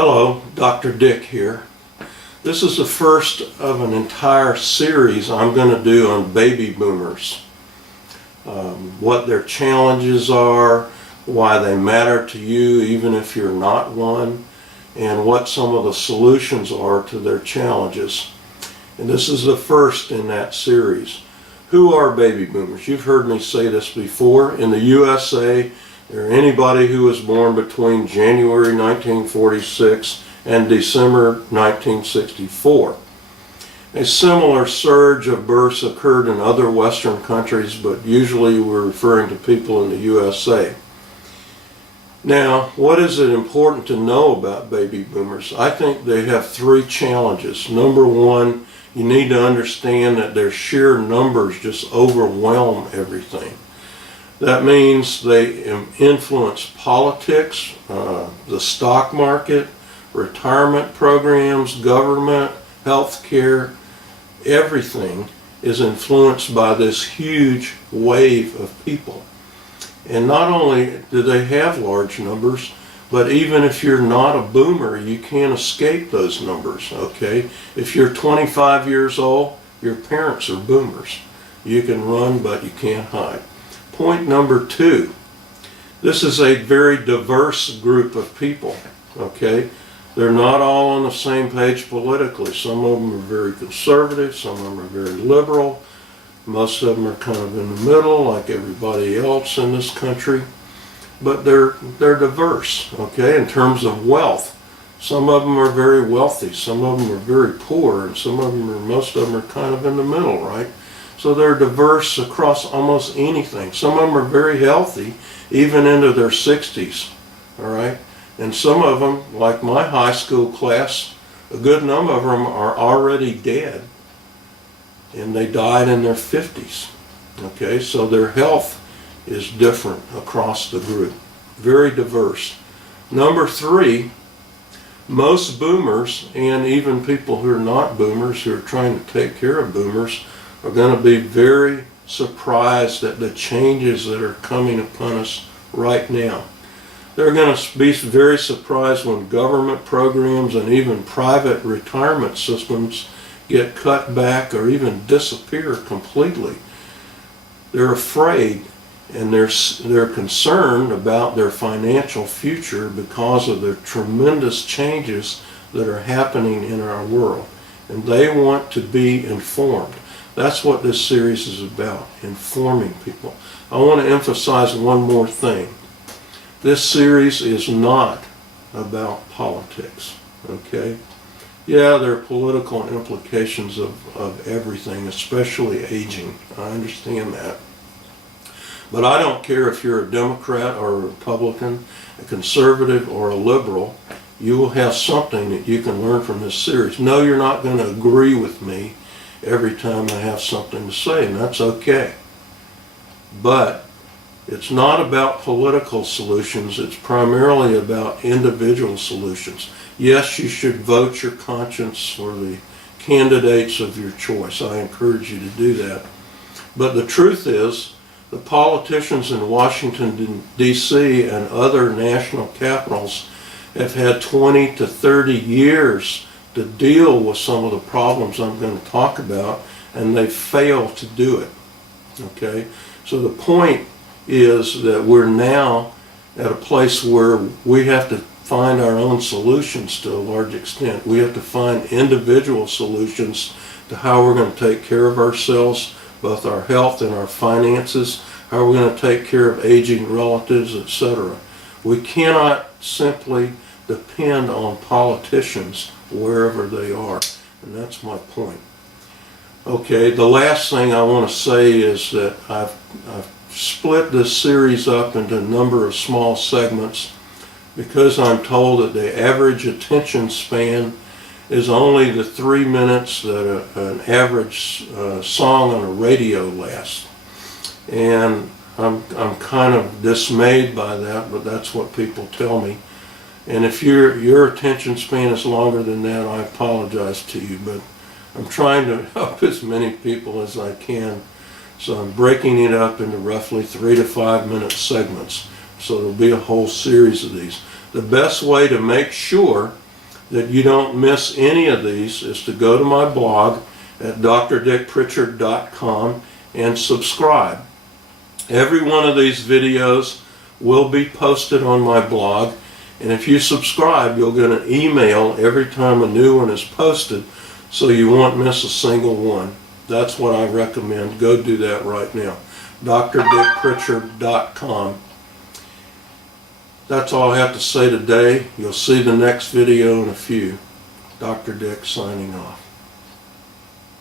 Hello, Dr. Dick here. This is the first of an entire series I'm going to do on baby boomers. What their challenges are, why they matter to you even if you're not one, and what some of the solutions are to their challenges. And this is the first in that series. Who are baby boomers? You've heard me say this before. In the USA, they're anybody who was born between January 1946 and December 1964. A similar surge of births occurred in other Western countries, but usually we're referring to people in the USA. Now, what is it important to know about baby boomers? I think they have three challenges. Number one, you need to understand that their sheer numbers just overwhelm everything. That means they influence politics, the stock market, retirement programs, government, health care. Everything is influenced by this huge wave of people. And not only do they have large numbers, but even if you're not a boomer, you can't escape those numbers, okay? If you're 25 years old, your parents are boomers. You can run, but you can't hide. Point number two, this is a very diverse group of people, okay? They're not all on the same page politically. Some of them are very conservative, some of them are very liberal, most of them are kind of in the middle like everybody else in this country. But they're diverse, okay, in terms of wealth. Some of them are very wealthy, some of them are very poor, and most of them are kind of in the middle, right? So they're diverse across almost anything. Some of them are very healthy, even into their 60s, all right? And some of them, like my high school class, a good number of them are already dead, and they died in their 50s, okay? So their health is different across the group, very diverse. Number three, most boomers, and even people who are not boomers, who are trying to take care of boomers, are going to be very surprised at the changes that are coming upon us right now. They're going to be very surprised when government programs and even private retirement systems get cut back or even disappear completely. They're afraid and they're concerned about their financial future because of the tremendous changes that are happening in our world. And they want to be informed. That's what this series is about, informing people. I want to emphasize one more thing. This series is not about politics, okay? Yeah, there are political implications of everything, especially aging. I understand that. But I don't care if you're a Democrat or a Republican, a conservative or a liberal, you will have something that you can learn from this series. No, you're not going to agree with me every time I have something to say, and that's okay. But it's not about political solutions, it's primarily about individual solutions. Yes, you should vote your conscience for the candidates of your choice. I encourage you to do that. But the truth is, the politicians in Washington, D.C. and other national capitals have had 20 to 30 years to deal with some of the problems I'm going to talk about, and they fail to do it, okay? So the point is that we're now at a place where we have to find our own solutions to a large extent. We have to find individual solutions to how we're going to take care of ourselves, both our health and our finances, how we're going to take care of aging relatives, etc. We cannot simply depend on politicians wherever they are, and that's my point. Okay, the last thing I want to say is that I've split this series up into a number of small segments because I'm told that the average attention span is only the 3 minutes that an average song on a radio lasts. And I'm kind of dismayed by that, but that's what people tell me. And if your attention span is longer than that, I apologize to you, but I'm trying to help as many people as I can. So I'm breaking it up into roughly 3 to 5 minute segments. So there'll be a whole series of these. The best way to make sure that you don't miss any of these is to go to my blog at drdickpritchard.com and subscribe. Every one of these videos will be posted on my blog, and if you subscribe, you'll get an email every time a new one is posted, so you won't miss a single one. That's what I recommend. Go do that right now. drdickpritchard.com. That's all I have to say today. You'll see the next video in a few. Dr. Dick signing off.